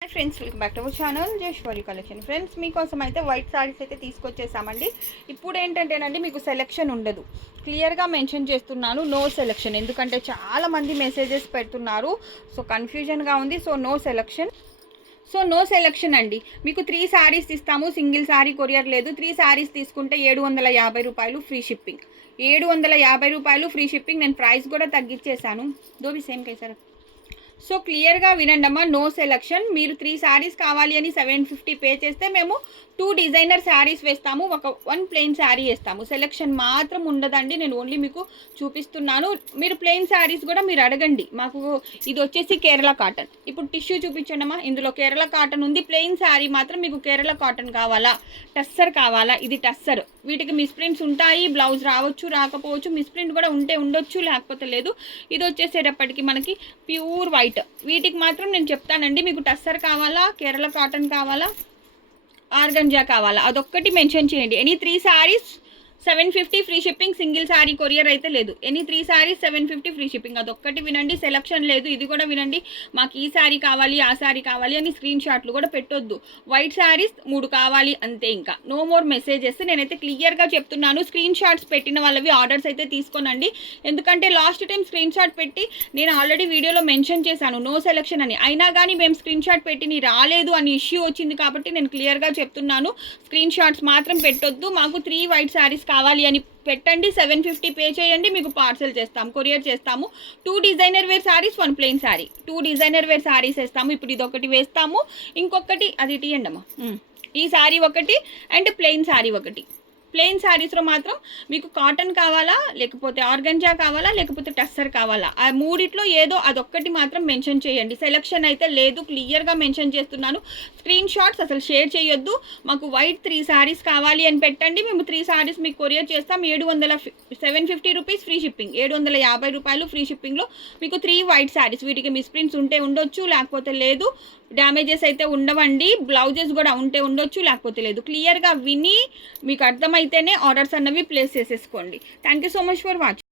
Hi friends welcome back to our channel జేశ్వరి collection friends మీకోసం అయితే white saris అయితే తీసుకొచ్చేసామండి. ఇప్పుడు ఏంటంటేనండి మీకు సెలెక్షన్ ఉండదు. క్లియర్గా మెన్షన్ చేస్తున్నాను నో సెలెక్షన్ ఎందుకంటే చాలా మంది మెసేజెస్ పెడుతున్నారు. సో కన్ఫ్యూజన్గా ఉంది. So no selection so no selection అండి. మీకు త్రీ శారీస్ ఇస్తాము సింగిల్ శారీ కొరియర్ లేదు. త్రీ శారీస్ తీసుకుంటే ఏడు వందల యాభై రూపాయలు ఫ్రీ షిప్పింగ్ ఏడు వందల యాభై రూపాయలు ఫ్రీ షిప్పింగ్ నేను ప్రైస్ కూడా తగ్గించేశాను. దోబి సేమ్ కేసారు సో క్లియర్గా వినండి అమ్మా నో సెలక్షన్ మీరు త్రీ శారీస్ కావాలి అని సెవెన్ ఫిఫ్టీ పే చేస్తే మేము టూ డిజైనర్ శారీస్ వేస్తాము ఒక వన్ ప్లెయిన్ శారీ వేస్తాము. సెలెక్షన్ మాత్రం ఉండదండి నేను ఓన్లీ మీకు చూపిస్తున్నాను. మీరు ప్లెయిన్ శారీస్ కూడా మీరు అడగండి. మాకు ఇది వచ్చేసి కేరళ కాటన్ ఇప్పుడు టిష్యూ చూపించండి అమ్మా ఇందులో కేరళ కాటన్ ఉంది. ప్లెయిన్ శారీ మాత్రం మీకు కేరళ కాటన్ కావాలా? టస్సర్ కావాలా? ఇది టస్సర్ వీటికి మిస్ప్రింట్స్ ఉంటాయి బ్లౌజ్ రావచ్చు రాకపోవచ్చు మిస్ప్రింట్ కూడా ఉంటే ఉండొచ్చు లేకపోతే లేదు. ఇది వచ్చేసేటప్పటికి మనకి ప్యూర్ వైట్ వీటికి మాత్రం నేను చెప్తానండి మీకు టస్సర్ కావాలా కేరళ కాటన్ కావాలా ఆర్గంజా కావాలా అదొక్కటి మెన్షన్ చేయండి. Any three saris seven fifty free shipping single sari courier అయితే లేదు. Any three saris seven fifty free shipping. అదొక్కటి వినండి సెలక్షన్ లేదు. ఇది కూడా వినండి మాకు ఈ శారీ కావాలి ఆ శారీ కావాలి అని స్క్రీన్ షాట్లు కూడా పెట్టొద్దు. వైట్ శారీస్ మూడు కావాలి అంతే ఇంకా. నో మోర్ మెసేజెస్ నేనైతే క్లియర్గా చెప్తున్నాను స్క్రీన్ షాట్స్ పెట్టిన వాళ్ళవి ఆర్డర్స్ అయితే తీసుకోనండి. ఎందుకంటే లాస్ట్ టైం స్క్రీన్ షాట్ పెట్టి నేను ఆల్రెడీ వీడియోలో మెన్షన్ చేశాను నో సెలెక్షన్ అని. అయినా కానీ మేము స్క్రీన్ షాట్ పెట్టి నీ రాలేదు అని ఇష్యూ వచ్చింది కాబట్టి నేను క్లియర్గా చెప్తున్నాను. స్క్రీన్ షాట్స్ మాత్రం పెట్టొద్దు. మాకు త్రీ వైట్ శారీస్ కావాలి అని పెట్టండి సెవెన్ ఫిఫ్టీ పే చేయండి మీకు పార్సల్ చేస్తాం కొరియర్ చేస్తాము. Two designer wear saris one plain sari two designer wear saris వేస్తాము ఇప్పుడు ఇది ఒకటి వేస్తాము. ఇంకొకటి అది తీయండి అమ్మా ఈ శారీ ఒకటి అండ్ ప్లెయిన్ శారీ ఒకటి. ప్లెయిన్ శారీస్లో మాత్రం మీకు కాటన్ కావాలా లేకపోతే ఆర్గంజా కావాలా లేకపోతే టస్సర్ కావాలా? ఆ మూడిట్లో ఏదో అదొక్కటి మాత్రం మెన్షన్ చేయండి. సెలెక్షన్ అయితే లేదు క్లియర్గా మెన్షన్ చేస్తున్నాను. స్క్రీన్ షాట్స్ అసలు షేర్ చేయొద్దు. మాకు వైట్ త్రీ శారీస్ కావాలి అని పెట్టండి. మేము త్రీ శారీస్ మీకు కొరియర్ చేస్తాం. ఏడు వందల seven fifty rupees free shipping. ఏడు వందల యాభై రూపాయలు ఫ్రీ షిప్పింగ్లో మీకు త్రీ వైట్ శారీస్ వీటికి మిస్ప్రింట్స్ ఉంటే ఉండొచ్చు లేకపోతే లేదు. డ్యామేజెస్ అయితే ఉండవండి. బ్లౌజెస్ కూడా ఉంటే ఉండొచ్చు లేకపోతే లేదు. క్లియర్గా విని మీకు అయితేనే ఆర్డర్స్ అన్నవి ప్లేస్ చేసేసుకోండి. Thank you so much for watching